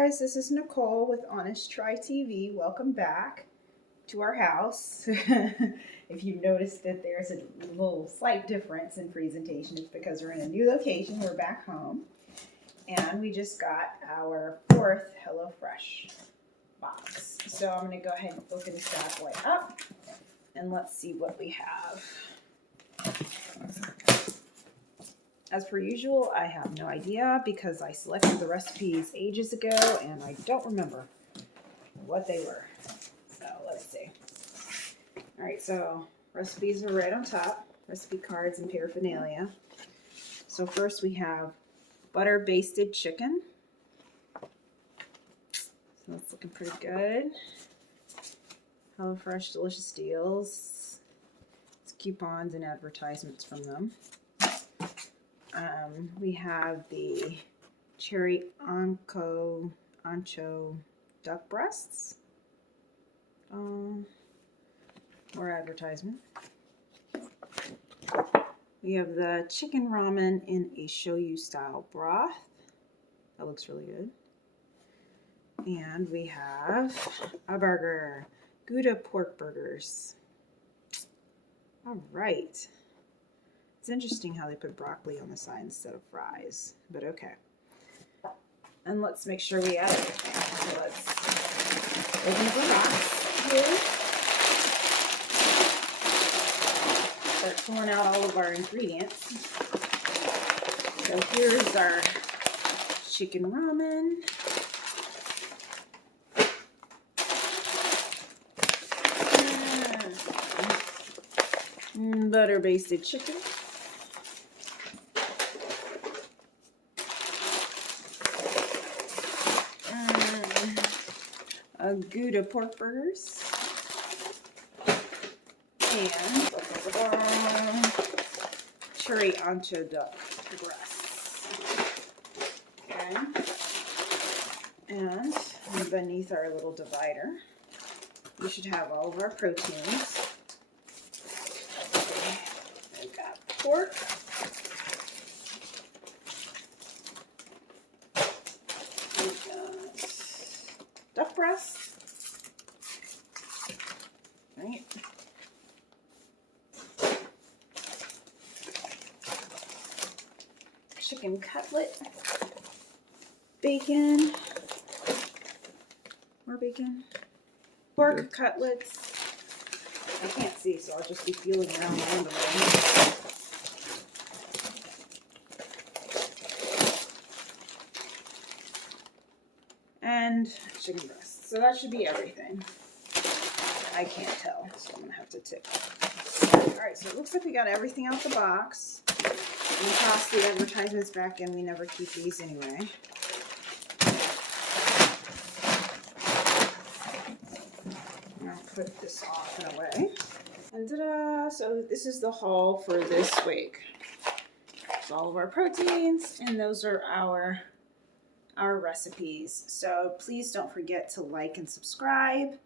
guys, this is Nicole with Honest Try TV. Welcome back to our house. If you've noticed that there's a little slight difference in presentation, it's because we're in a new location. We're back home. And we just got our 4th HelloFresh box. So I'm going to go ahead and open this bad boy up. And let's see what we have. As per usual, I have no idea because I selected the recipes ages ago and I don't remember what they were. So let's see. All right, so recipes are right on top. Recipe cards and paraphernalia. So first we have butter-basted chicken. So that's looking pretty good. HelloFresh delicious deals. It's coupons and advertisements from them. We have the cherry Ancho duck breasts. More advertisement. We have the chicken ramen in a Shoyu-Style broth. That looks really good. And we have a burger. Gouda pork burgers. All right. It's interesting how they put broccoli on the side instead of fries, but okay. And let's make sure we add everything. So let's open up the box here. Start pulling out all of our ingredients. So here's our chicken ramen. Butter-basted chicken. Gouda pork burgers, and cherry Ancho duck breasts. Okay, and beneath our little divider, we should have all of our proteins. We've got pork. We've got duck breast. Right. Chicken cutlet, bacon, more bacon, pork cutlets. I can't see, so I'll just be feeling around randomly. And chicken breast. So that should be everything. I can't tell, so I'm gonna have to tip. Alright, so it looks like we got everything out the box. We toss the advertisements back in. We never keep these anyway. I'll put this off and away. And ta-da! So this is the haul for this week. It's all of our proteins, and those are our recipes. So please don't forget to like and subscribe.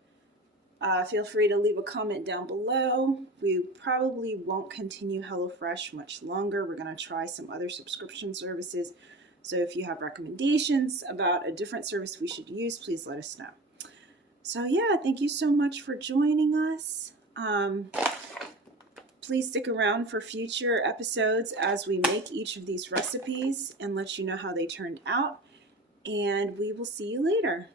Feel free to leave a comment down below. We probably won't continue HelloFresh much longer. We're going to try some other subscription services. So if you have recommendations about a different service we should use, please let us know. So yeah, thank you so much for joining us. Please stick around for future episodes as we make each of these recipes and let you know how they turned out. And we will see you later.